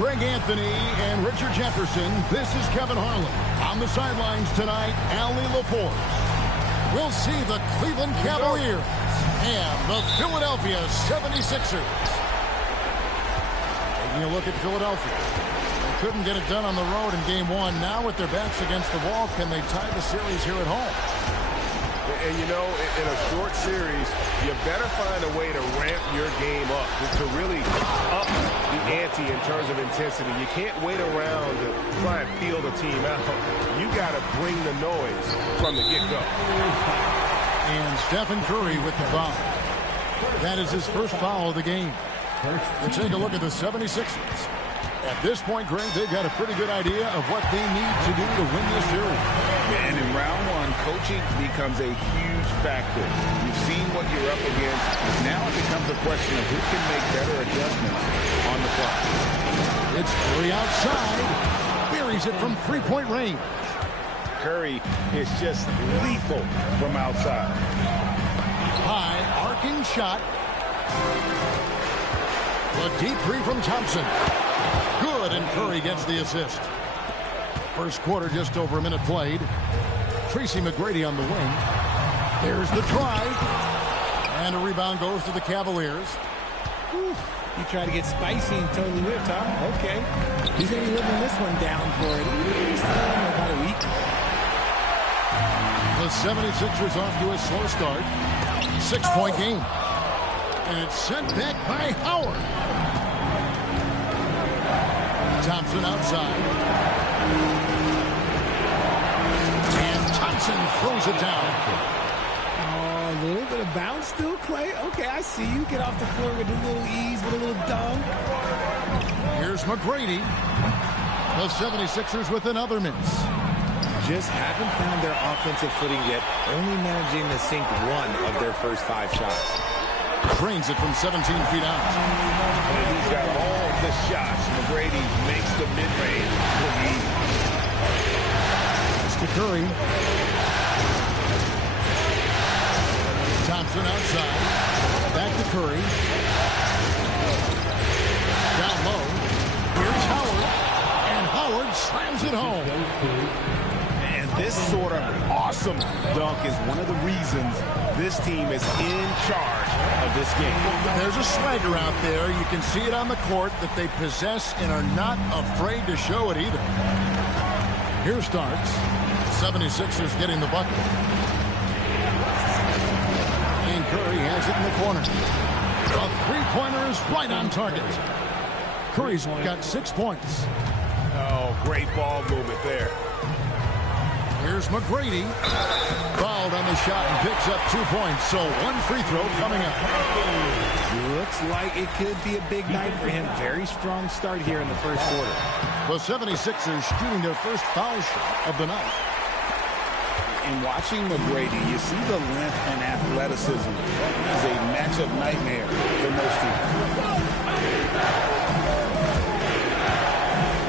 Greg Anthony and Richard Jefferson. This is Kevin Harlan. On the sidelines tonight, Allie LaForce. We'll see the Cleveland Cavaliers and the Philadelphia 76ers. Taking a look at Philadelphia. They couldn't get it done on the road in game one. Now with their backs against the wall, can they tie the series here at home? And you know, in a short series, you better find a way to ramp your game up, to really up the ante in terms of intensity. You can't wait around to try and feel the team out. You got to bring the noise from the get-go. And Stephen Curry with the foul. That is his first foul of the game. We'll take a look at the 76ers. At this point, Greg, they've got a pretty good idea of what they need to do to win this series. And in round one, coaching becomes a huge factor. You've seen what you're up against. Now it becomes a question of who can make better adjustments on the fly. It's Curry outside. Buries it from three-point range. Curry is just lethal from outside. High, arcing shot. A deep three from Thompson. Good, and Curry gets the assist. First quarter, just over a minute played. Tracy McGrady on the wing. There's the try. And a rebound goes to the Cavaliers. Whew. You try to get spicy and totally whipped, huh? Okay. He's going to be living this one down for at least about a week. The 76ers off to a slow start. 6-point game. And it's sent back by Howard. Thompson outside. And Thompson throws it down. Oh, a little bit of bounce still, Clay. Okay, I see you. Get off the floor with a little ease, with a little dunk. Here's McGrady. The 76ers with another miss. Just haven't found their offensive footing yet, only managing to sink one of their first 5 shots. Drains it from 17 feet out. And he's got all the shots. McGrady makes the mid-range look easy. It's to Curry. Thompson outside. Back to Curry. Down low. Here's Howard. And Howard slams it home. And this sort of awesome dunk is one of the reasons this team is in charge of this game. There's a swagger out there. You can see it on the court that they possess and are not afraid to show it either. Here starts. 76ers getting the bucket. And Curry has it in the corner. The three-pointer is right on target. Curry's got 6 points. Oh, great ball movement there. Here's McGrady. Fouled on the shot and picks up 2 points. So one free throw coming up. Looks like it could be a big night for him. Very strong start here in the first quarter. The 76ers shooting their first foul shot of the night. In watching McGrady, you see the length and athleticism is a matchup nightmare for most teams.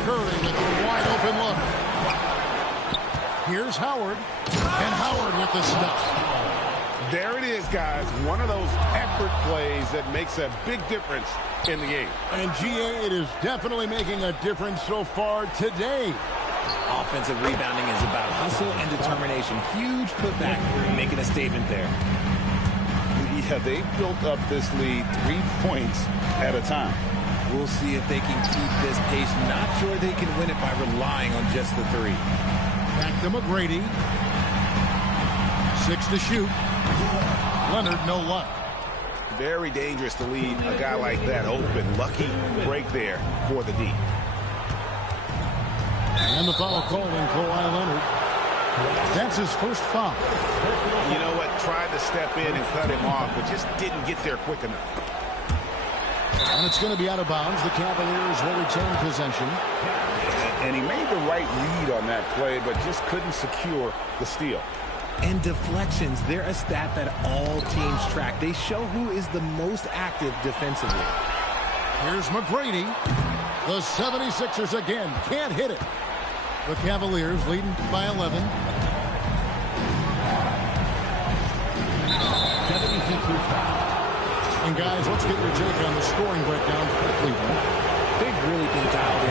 Curry with a wide open look. Here's Howard. And Howard with the stuff. There it is, guys. One of those effort plays that makes a big difference in the game. And GA, it is definitely making a difference so far today. Offensive rebounding is about hustle and determination. Huge putback, making a statement there. Yeah, they built up this lead 3 points at a time. We'll see if they can keep this pace. Not sure they can win it by relying on just the 3. Back to McGrady. 6 to shoot. Leonard, no luck. Very dangerous to leave a guy like that open. Lucky break there for the D. And the foul call in Kawhi Leonard. That's his first foul. You know what? Tried to step in and cut him off, but just didn't get there quick enough. And it's going to be out of bounds. The Cavaliers will retain possession. And he made the right read on that play, but just couldn't secure the steal. And deflections, they're a stat that all teams track. They show who is the most active defensively. Here's McGrady. The 76ers again can't hit it. The Cavaliers leading by 11. And guys, let's get your take on the scoring breakdown for Cleveland. They've really been dialed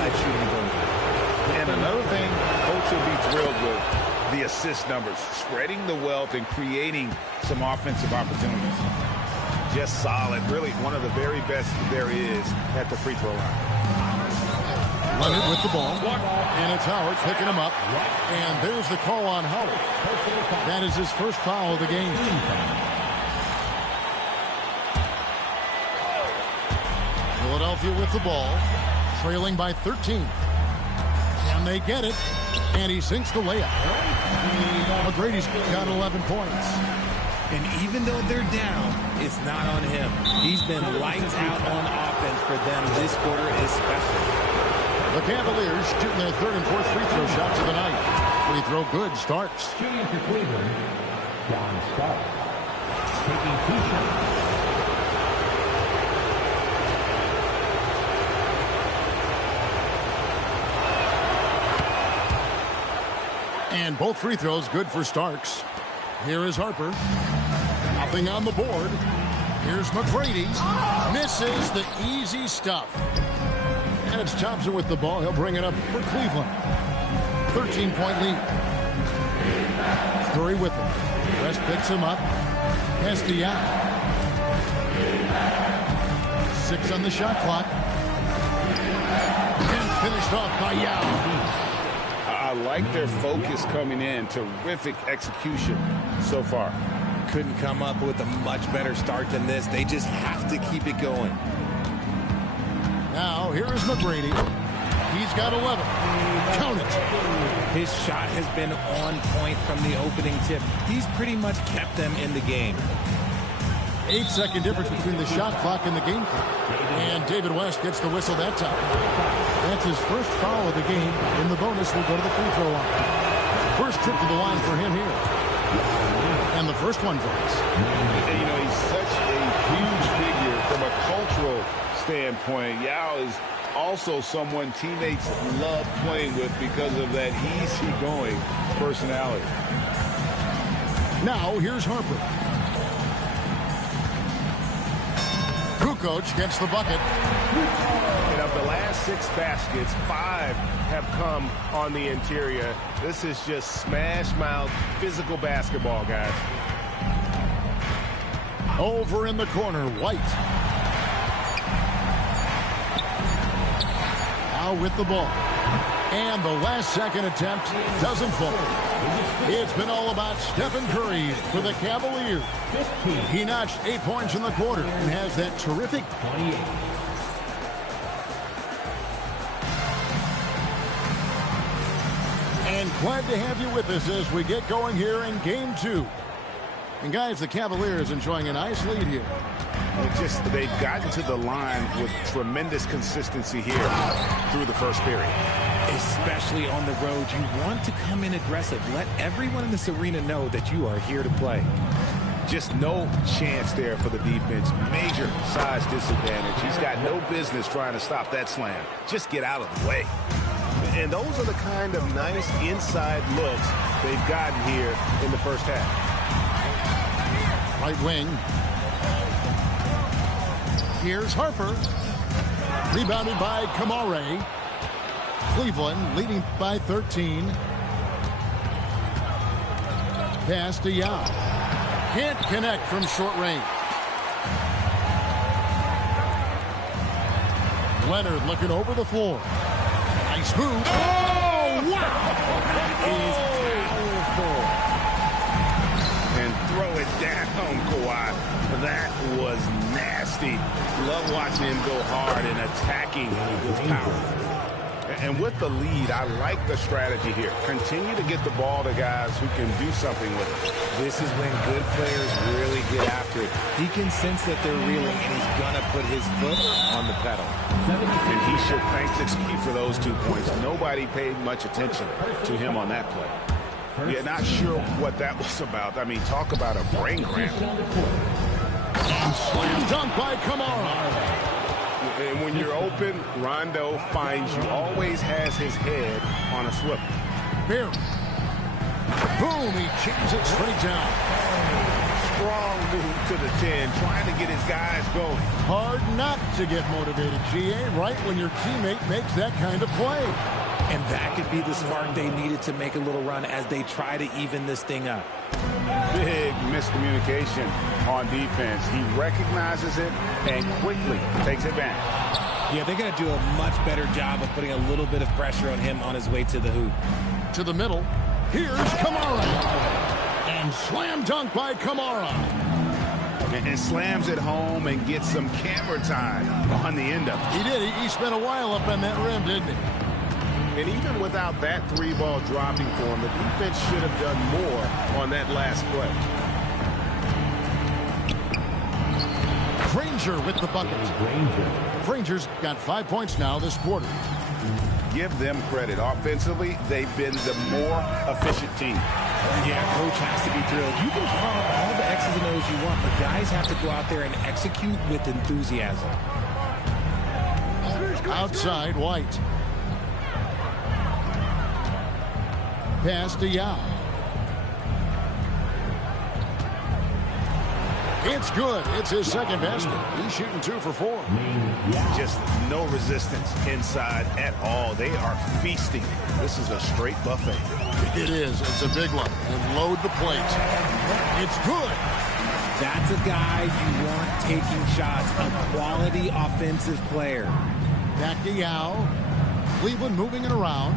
outside shooting ability. And another thing, Coach will be thrilled with the assist numbers, spreading the wealth and creating some offensive opportunities. Just solid, really one of the very best there is at the free throw line. Leonard with the ball, and it's Howard picking him up, and there's the call on Howard. That is his first foul of the game. Philadelphia with the ball, trailing by 13. And they get it, and he sinks the layup. McGrady's got 11 points. And even though they're down, it's not on him. He's been lights out on offense for them this quarter especially. The Cavaliers shooting their third and fourth free throw shots of the night. Free throw good starts. Shooting for Cleveland, John Starks. Taking 2 shots. And both free throws good for Starks. Here is Harper. Nothing on the board. Here's McGrady. Misses the easy stuff. And it's Thompson with the ball. He'll bring it up for Cleveland. 13-point lead. Curry with him. West picks him up. Pass to Yao. 6 on the shot clock. And finished off by Yao. I like their focus coming in. Terrific execution so far. Couldn't come up with a much better start than this. They just have to keep it going. Now, here is McGrady. He's got 11. Count it. His shot has been on point from the opening tip. He's pretty much kept them in the game. 8-second difference between the shot clock and the game clock. And David West gets the whistle that time. That's his first foul of the game. In the bonus, will go to the free throw line. First trip to the line for him here. And the first one drops. You know, he's such a huge figure from a cultural standpoint. Yao is also someone teammates love playing with because of that easygoing personality. Now, here's Harper. Kukoc gets the bucket. And of the last 6 baskets, 5 have come on the interior. This is just smash mouth physical basketball, guys. Over in the corner, White. Now with the ball. And the last second attempt doesn't fall. It's been all about Stephen Curry for the Cavaliers. He notched 8 points in the quarter and has that terrific 28. And glad to have you with us as we get going here in Game 2. And guys, the Cavaliers enjoying a nice lead here. They've gotten to the line with tremendous consistency here through the first period. Especially on the road, you want to come in aggressive. Let everyone in this arena know that you are here to play. Just no chance there for the defense. Major size disadvantage. He's got no business trying to stop that slam. Just get out of the way. And those are the kind of nice inside looks they've gotten here in the first half. Right wing. Here's Harper. Rebounded by Kamare. Cleveland leading by 13. Pass to Yao. Can't connect from short range. Leonard looking over the floor. Nice move. Oh, wow! That is powerful. And throw it down, Kawhi. That was nasty. Love watching him go hard and attacking with power. And with the lead, I like the strategy here. Continue to get the ball to guys who can do something with it. This is when good players really get after it. He can sense that they're reeling, and he's going to put his foot on the pedal. And he should thank the key for those 2 points. Nobody paid much attention to him on that play. Yeah, not sure what that was about. I mean, talk about a brain cramp. Slam dunk by Kamara. And when you're open, Rondo finds you. Always has his head on a swivel. Barry. Boom, he jams it straight down. strong move to the 10, trying to get his guys going. Hard not to get motivated, GA, right when your teammate makes that kind of play. And that could be the spark they needed to make a little run as they try to even this thing up. Big miscommunication on defense. He recognizes it and quickly takes advantage. Yeah, they're going to do a much better job of putting a little bit of pressure on him on his way to the hoop. To the middle. Here's Kamara. And slam dunk by Kamara. And slams it home and gets some camera time on the end of it. He did. He spent a while up on that rim, didn't he? And even without that three-ball dropping for him, the defense should have done more on that last play. Granger with the bucket. Granger's got 5 points now this quarter. Give them credit. Offensively, they've been the more efficient team. Yeah, coach has to be thrilled. You can call up all the X's and O's you want, but guys have to go out there and execute with enthusiasm. Outside, White. Pass to Yao. It's good. It's his second basket. He's shooting 2 for 4. Just no resistance inside at all. They are feasting. This is a straight buffet. It is. It's a big one. And load the plate. It's good. That's a guy you want taking shots. A quality offensive player. Back to Yao. Cleveland moving it around.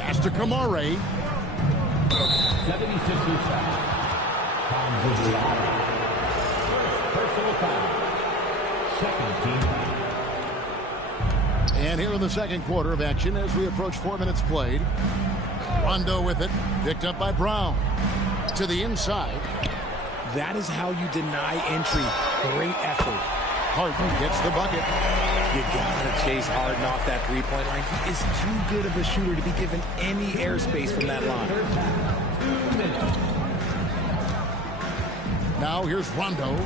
Pass to Kamara. 76ers foul. Personal foul. Second team foul. And here in the second quarter of action as we approach 4 minutes played. Rondo with it. Picked up by Brown. To the inside. That is how you deny entry. Great effort. Harden gets the bucket. You gotta chase Harden off that three-point line. He is too good of a shooter to be given any airspace from that line. Now here's Rondo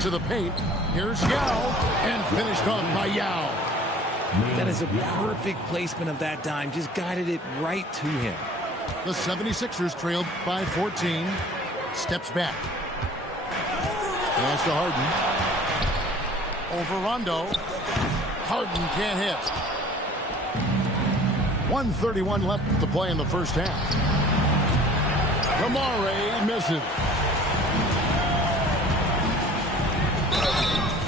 to the paint. Here's Yao. And finished off by Yao. That is a perfect placement of that dime. Just guided it right to him. The 76ers trailed by 14. Steps back. Pass to Harden. Over Rondo. Harden can't hit. 1:31 left to play in the first half. Kamara misses.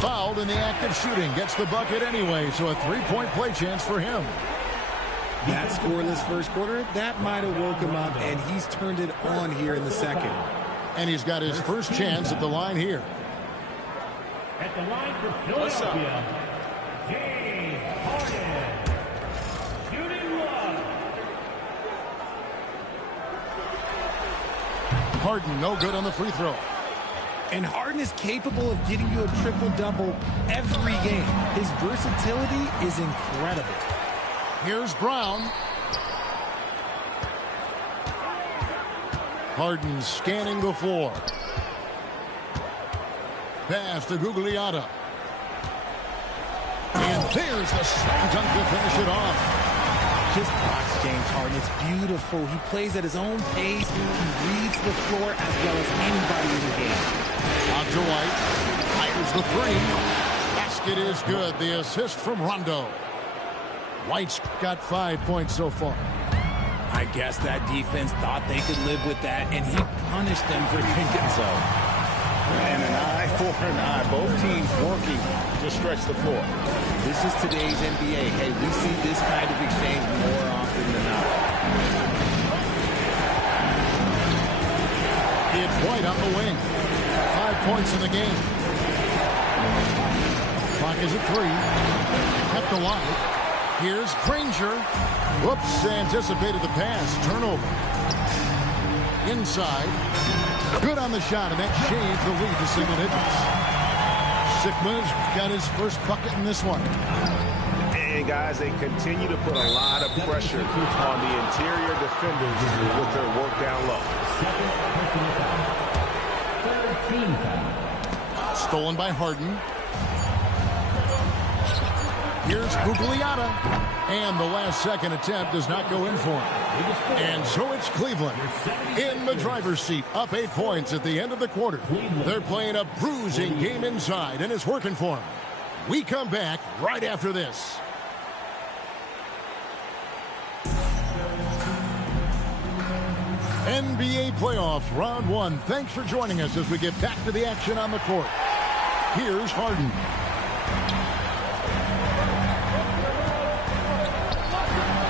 Fouled in the act of shooting. Gets the bucket anyway, so a three-point play chance for him. That scoreless first quarter, that might have woke him up, and he's turned it on here in the second. And he's got his first chance at the line here. At the line for Philadelphia, James Harden. Shooting one. Harden, no good on the free throw. And Harden is capable of getting you a triple-double every game. His versatility is incredible. Here's Brown. Harden scanning the floor. Pass to Gugliotta. And there's the slam dunk to finish it off. Just watch James Harden. It's beautiful. He plays at his own pace. He reads the floor as well as anybody in the game. Out to White. Fires the three. Basket is good. The assist from Rondo. White's got 5 points so far. I guess that defense thought they could live with that, and he punished them for thinking so. And an eye for an eye. Both teams working to stretch the floor. This is today's NBA. Hey, we see this kind of exchange more often than not. It's White on the wing. 5 points in the game. Clock is at 3. Kept alive. Here's Granger. Whoops, anticipated the pass. Turnover. Inside. Good on the shot, and that shaves the lead to single digits. Sigma's got his first bucket in this one. And, guys, they continue to put a lot of pressure on the interior defenders with their work down low. Second personal foul. Third team foul. Stolen by Harden. Here's Gugliotta. And the last-second attempt does not go in for him. And so it's Cleveland in the driver's seat, up 8 points at the end of the quarter. They're playing a bruising game inside, and it's working for them. We come back right after this. NBA playoffs, round 1. Thanks for joining us as we get back to the action on the court. Here's Harden.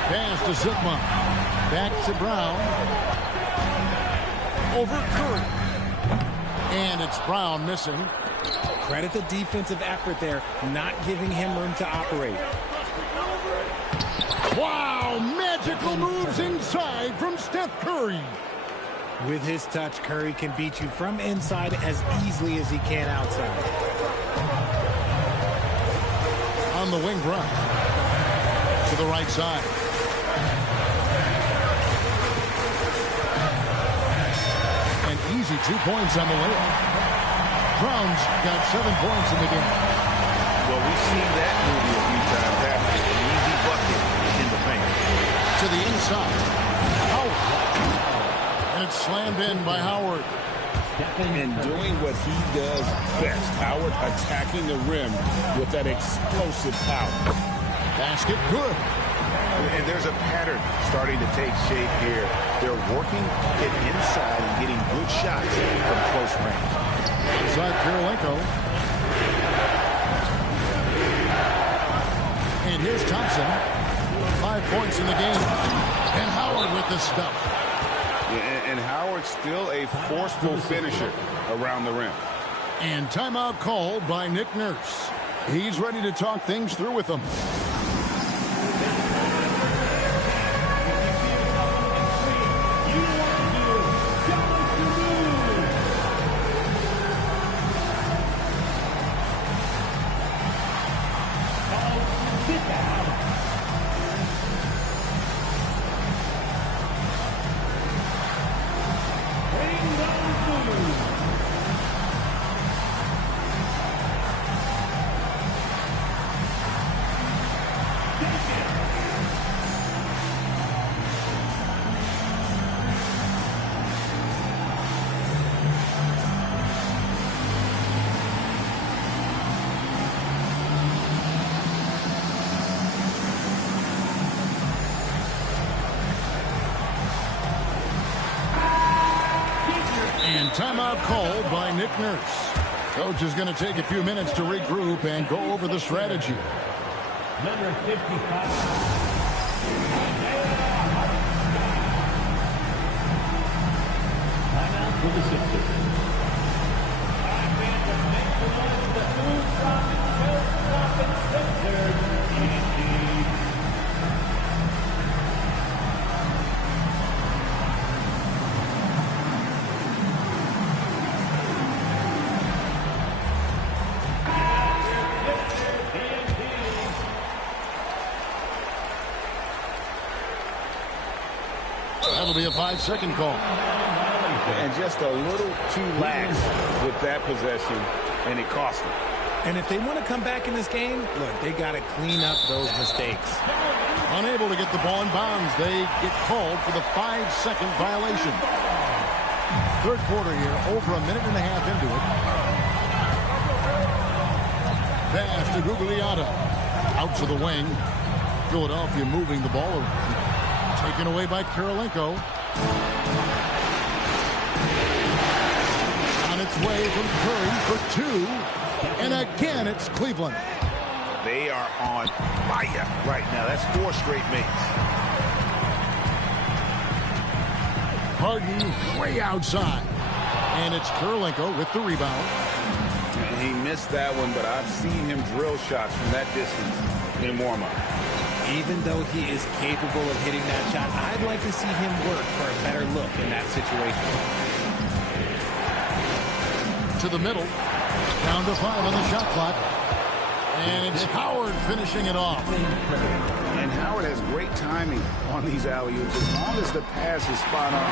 Pass to Zipma. Back to Brown. Over Curry. And it's Brown missing. Credit the defensive effort there, not giving him room to operate. Wow, magical moves inside from Steph Curry. With his touch, Curry can beat you from inside as easily as he can outside. On the wing, Brown. To the right side. An easy 2 points on the layup. Brown's got 7 points in the game. Well, we've seen that movie a few times. That an easy bucket in the paint. To the inside. Howard. And it's slammed in by Howard. And doing what he does best. Howard attacking the rim with that explosive power. Basket good. And there's a pattern starting to take shape here. They're working it inside and getting good shots from close range. Inside Kirilenko. And here's Thompson. 5 points in the game. And Howard with the stuff. Yeah, and Howard's still a forceful finisher around the rim. And timeout called by Nick Nurse. He's ready to talk things through with them. And timeout called by Nick Nurse. Coach is going to take a few minutes to regroup and go over the strategy. Number 55. Timeout for the Sixers. That'll be a 5-second call. And just a little too lax with that possession, and it cost them. And if they want to come back in this game, look, they got to clean up those mistakes. Unable to get the ball in bounds, they get called for the 5-second violation. Third quarter here, over a minute and a half into it. Pass to Gugliotta. Out to the wing. Philadelphia moving the ball around. Taken away by Kirilenko. On its way from Curry for 2. And again, it's Cleveland. They are on fire right now. That's 4 straight makes. Harden way outside. And it's Kirilenko with the rebound. And he missed that one, but I've seen him drill shots from that distance in warm-up. Even though he is capable of hitting that shot, I'd like to see him work for a better look in that situation. To the middle. Down to 5 on the shot clock. And it's Howard finishing it off. And Howard has great timing on these alley-oops. As long as the pass is spot on,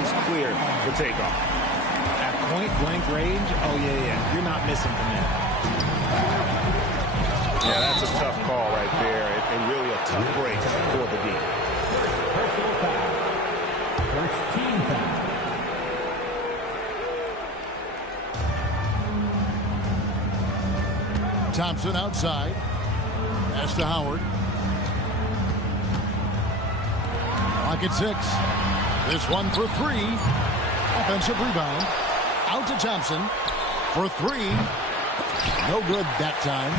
he's clear for takeoff. At point-blank range, oh, yeah, you're not missing from that. Yeah, that's a tough call right right there, and really a tough break for the D. Personal foul. First team foul. Thompson outside. Pass to Howard. Clock at 6. This one for 3. Offensive rebound. Out to Thompson for 3. No good that time.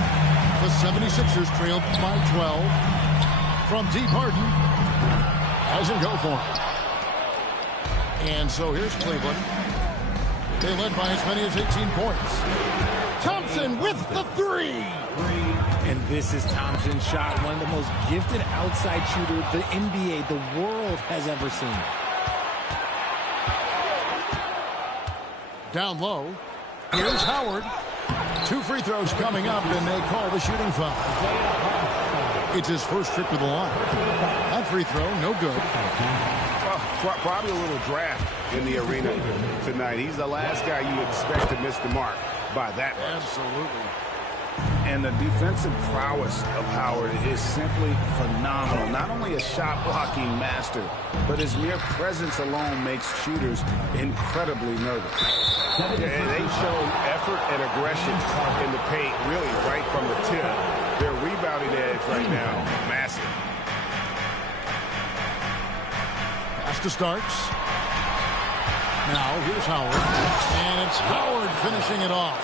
The 76ers trailed by 12. From deep, Harden doesn't go for it. And so here's Cleveland. They led by as many as 18 points. Thompson with the 3. And this is Thompson's shot, one of the most gifted outside shooters the NBA, the world has ever seen. Down low. Here's Howard. 2 free throws coming up, and they call the shooting foul. It's his first trip to the line. That free throw, no good. Well, probably a little draft in the arena tonight. He's the last guy you expect to miss the mark by that much. Absolutely. And the defensive prowess of Howard is simply phenomenal. Not only a shot-blocking master, but his mere presence alone makes shooters incredibly nervous. Yeah, and they've shown effort and aggression in the paint, really right from the tip. Their rebounding edge right now, massive. Pass to Starks. Now here's Howard. And it's Howard finishing it off.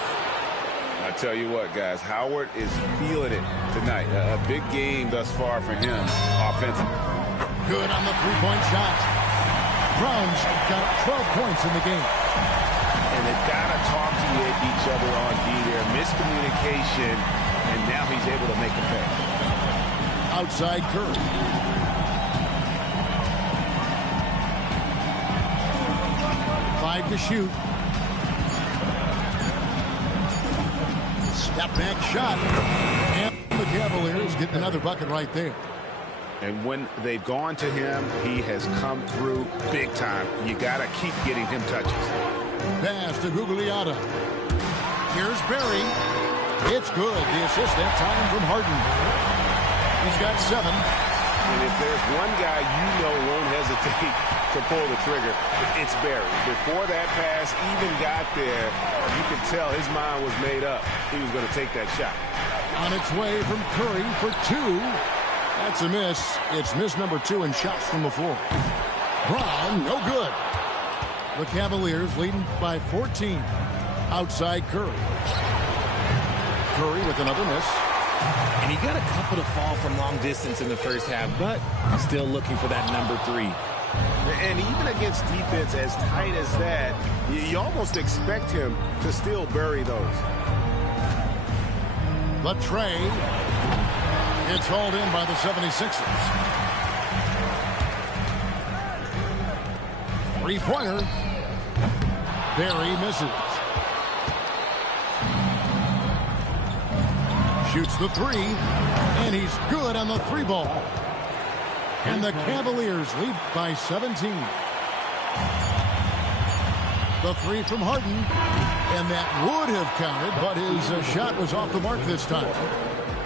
I tell you what, guys, Howard is feeling it tonight. A big game thus far for him offensively. Good on the three-point shot. Browns got 12 points in the game. And they've got to talk to each other on D there. Miscommunication, and now he's able to make a pay. Outside Curry. Five to shoot. Step back shot. And the Cavaliers get another bucket right there. And when they've gone to him, he has come through big time. You got to keep getting him touches. Pass to Gugliotta. Here's Barry. It's good. The assist that time from Harden. He's got 7. And if there's one guy you know won't hesitate to pull the trigger, it's Barry. Before that pass even got there, you could tell his mind was made up. He was going to take that shot. On its way from Curry for 2. That's a miss. It's miss number 2 in shots from the floor. Brown, no good. The Cavaliers leading by 14. Outside Curry. Curry with another miss. And he got a couple to fall from long distance in the first half, but still looking for that number 3. And even against defense as tight as that, you almost expect him to still bury those. The tray. It's hauled in by the 76ers. Three-pointer. Barry misses. Shoots the 3, and he's good on the 3 ball. And the Cavaliers lead by 17. The 3 from Harden, and that would have counted, but his shot was off the mark this time.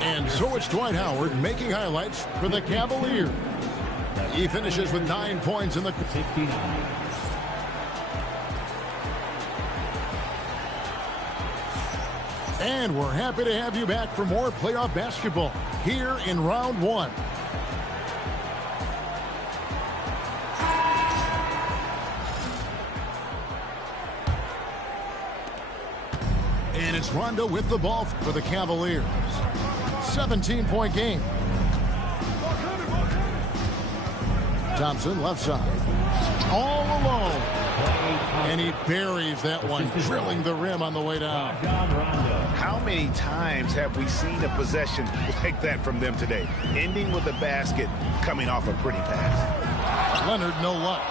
And so it's Dwight Howard making highlights for the Cavaliers. He finishes with 9 points in the... And we're happy to have you back for more playoff basketball here in round 1. And it's Rondo with the ball for the Cavaliers. 17-point game. Thompson left side. All alone. And he buries that one, drilling the rim on the way down. How many times have we seen a possession like that from them today? Ending with a basket, coming off a pretty pass. Leonard, no luck.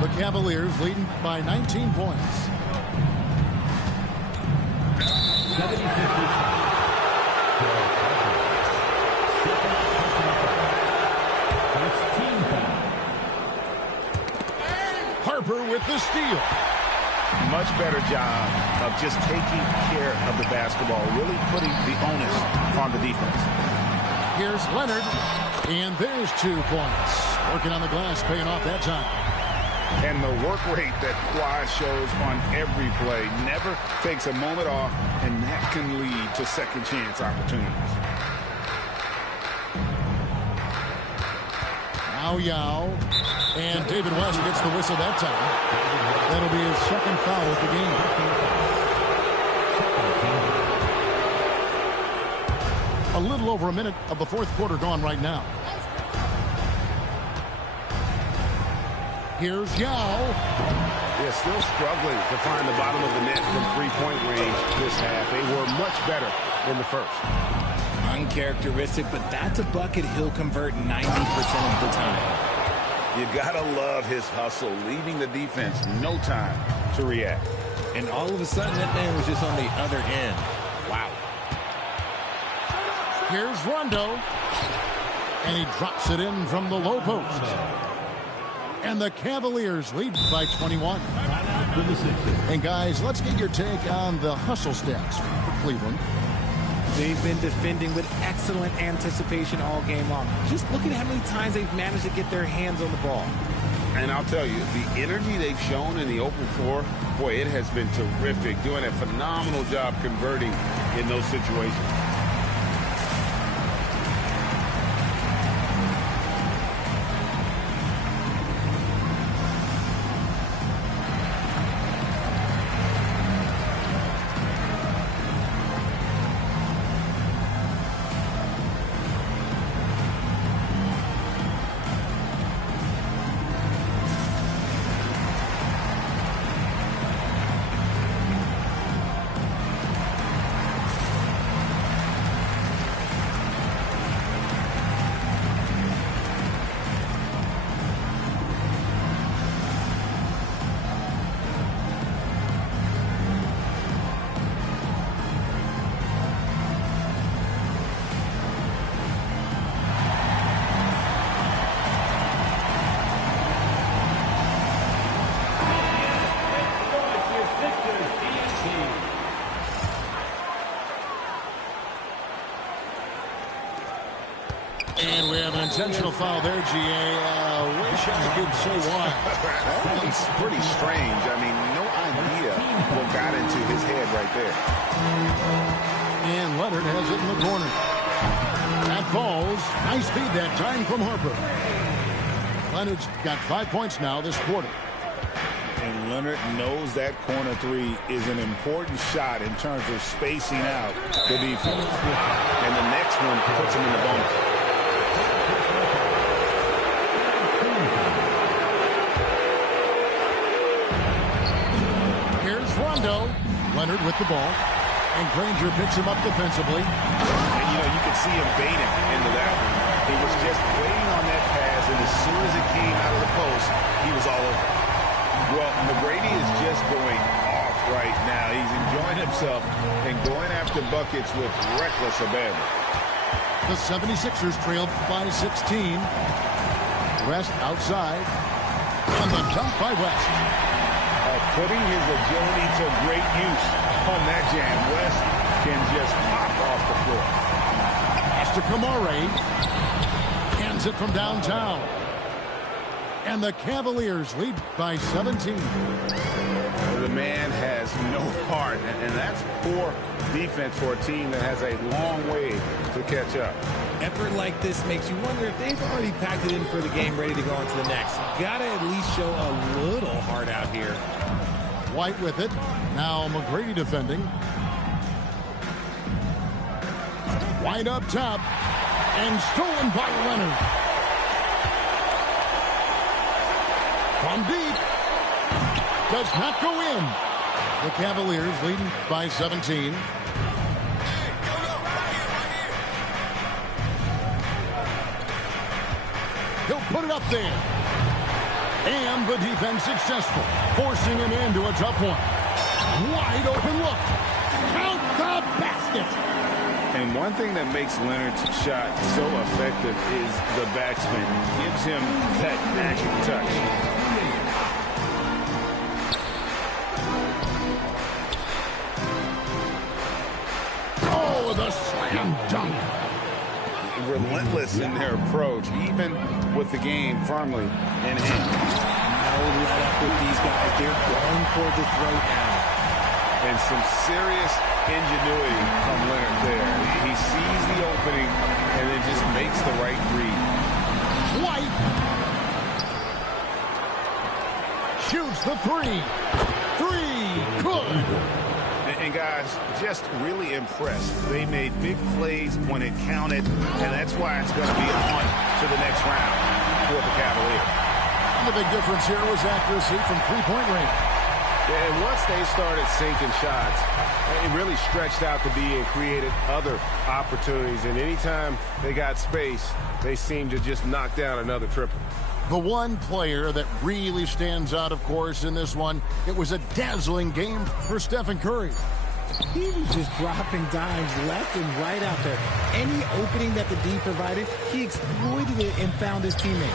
The Cavaliers leading by 19 points. Harper with the steal. Much better job of just taking care of the basketball, really putting the onus on the defense. Here's Leonard, and there's 2 points. Working on the glass, paying off that time. And the work rate that Kawhi shows on every play never takes a moment off, and that can lead to second chance opportunities. Now Yao, and David West gets the whistle that time. That'll be his second foul of the game. A little over a minute of the fourth quarter gone right now. Here's Yao. They're still struggling to find the bottom of the net from three-point range this half. They were much better in the first. Uncharacteristic, but that's a bucket he'll convert 90% of the time. You gotta love his hustle, leaving the defense no time to react. And all of a sudden, that man was just on the other end. Wow. Here's Rondo. And he drops it in from the low post. And the Cavaliers lead by 21. And guys, let's get your take on the hustle stats for Cleveland. They've been defending with excellent anticipation all game long. Just look at how many times they've managed to get their hands on the ball. And I'll tell you, the energy they've shown in the open floor, boy, it has been terrific. Doing a phenomenal job converting in those situations. And we have an intentional foul there, G.A. Wish I could say why. It's pretty strange. I mean, no idea what got into his head right there. And Leonard has it in the corner. That falls. Nice feed that time from Harper. Leonard's got 5 points now this quarter. And Leonard knows that corner three is an important shot in terms of spacing out the defense. And the next one puts him in the bonus. Here's Rondo. Leonard with the ball. And Granger picks him up defensively. And, you know, you could see him baiting into that one. He was just waiting on that pass, and as soon as it came out of the post, he was all over. Well, McGrady is just going off right now. He's enjoying himself and going after buckets with reckless abandon. The 76ers trailed by 16. West outside. And the dunk by West. Putting his agility to great use on that jam. West can just pop off the floor. Pastor Kamare hands it from downtown. And the Cavaliers lead by 17. The man has no heart, and that's poor defense for a team that has a long way to catch up. Effort like this makes you wonder if they've already packed it in for the game, ready to go on to the next. Gotta at least show a little heart out here. White with it. Now McGrady defending. White up top. And stolen by Leonard. From deep. Does not go in. The Cavaliers leading by 17. He'll put it up there. And the defense successful, forcing him into a tough one. Wide open look. Count the basket. And one thing that makes Leonard's shot so effective is the backspin. Gives him that magic touch. Oh, the slam dunk. relentless in their approach, even with the game firmly in hand. No let up with these guys. They're going for the throat now. And some serious ingenuity from Leonard there. He sees the opening and then just makes the right read. White shoots the three. Good. And guys, just really impressed. They made big plays when it counted, and that's why it's going to be on to the next round for the Cavaliers. And the big difference here was accuracy from three-point range. Yeah, and once they started sinking shots, it really stretched out to be and created other opportunities. And anytime they got space, they seemed to just knock down another triple. The one player that really stands out, of course, in this one, it was a dazzling game for Stephen Curry. He was just dropping dimes left and right out there. Any opening that the D provided, he exploited it and found his teammates.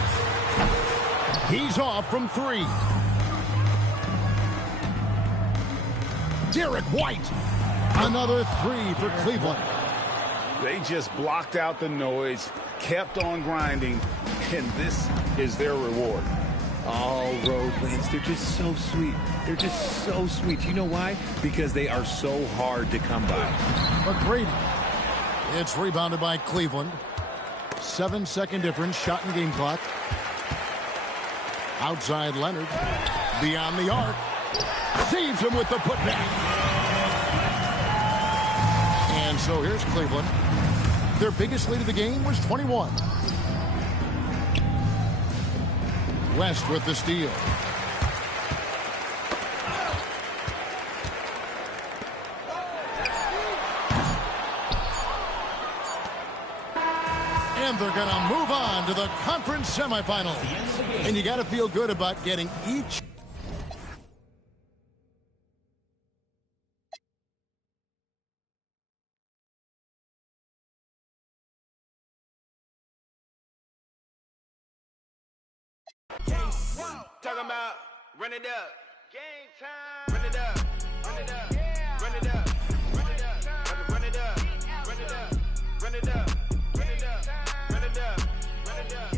He's off from three. Derek White. Another three for Cleveland. They just blocked out the noise, kept on grinding, and this is their reward. All road wins. They're just so sweet. They're just so sweet. You know why? Because they are so hard to come by. McGrady. It's rebounded by Cleveland. 7-second difference, shot in game clock. Outside Leonard. Beyond the arc. Saves him with the putback. And so here's Cleveland. Their biggest lead of the game was 21. West with the steal. And they're going to move on to the conference semifinals. And you got to feel good about getting each. Talking about run it up. Game time. Run it up. Run it up. Run it up. Run it up. Run it up. Run it up. Run it up. Run it up. Run it up. Run it up.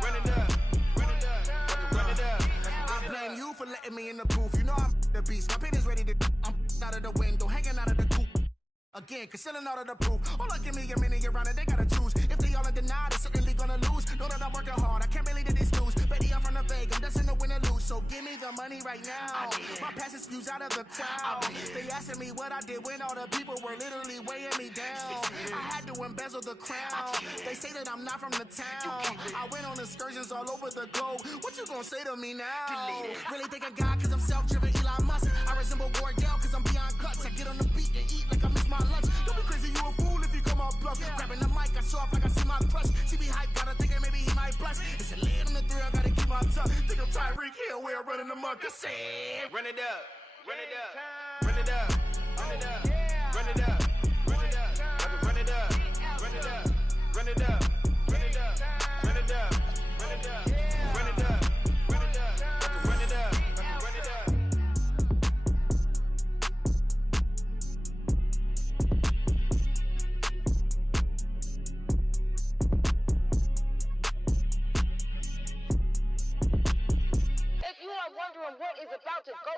Run it up. Run it up. Run it up. I blame you for letting me in the booth. You know I'm the beast. My pen is ready to. I'm out of the window, hanging out of the coop. Again, concealing all of the proof. Hold on, give me a minute, you're on it, they gotta choose. If they all are denied, they're certainly gonna lose. Know that I'm working hard, I can't believe that it's news. Betty, I'm from the Vegas, I'm destined to win or lose. So give me the money right now. My past excuse out of the crowd. They asking me what I did when all the people were literally weighing me down. I had to embezzle the crown. They say that I'm not from the town. I went on excursions all over the globe. What you gonna say to me now? Really think I got cause I'm self-driven Elon Musk. I resemble Wardell cause I'm beyond guts. I get on the beat and eat like I miss my lunch. Don't be crazy, you a fool if you come out bluff. Grabbing the mic, I show off like I see my crush. She be hype, gotta think maybe he might blush. It's a lid on the three, I gotta keep my tongue. Think I'm Tyreek Hill, we're running amok. I said, Run it up. Run it up. Run it up. Run it up. Run it up. Run it up. Run it up. Run it up. Run it up. Run it up. Run it up. Run it up. Run it up. Run it up. Run it up. Run it up. If you are wondering what is about to go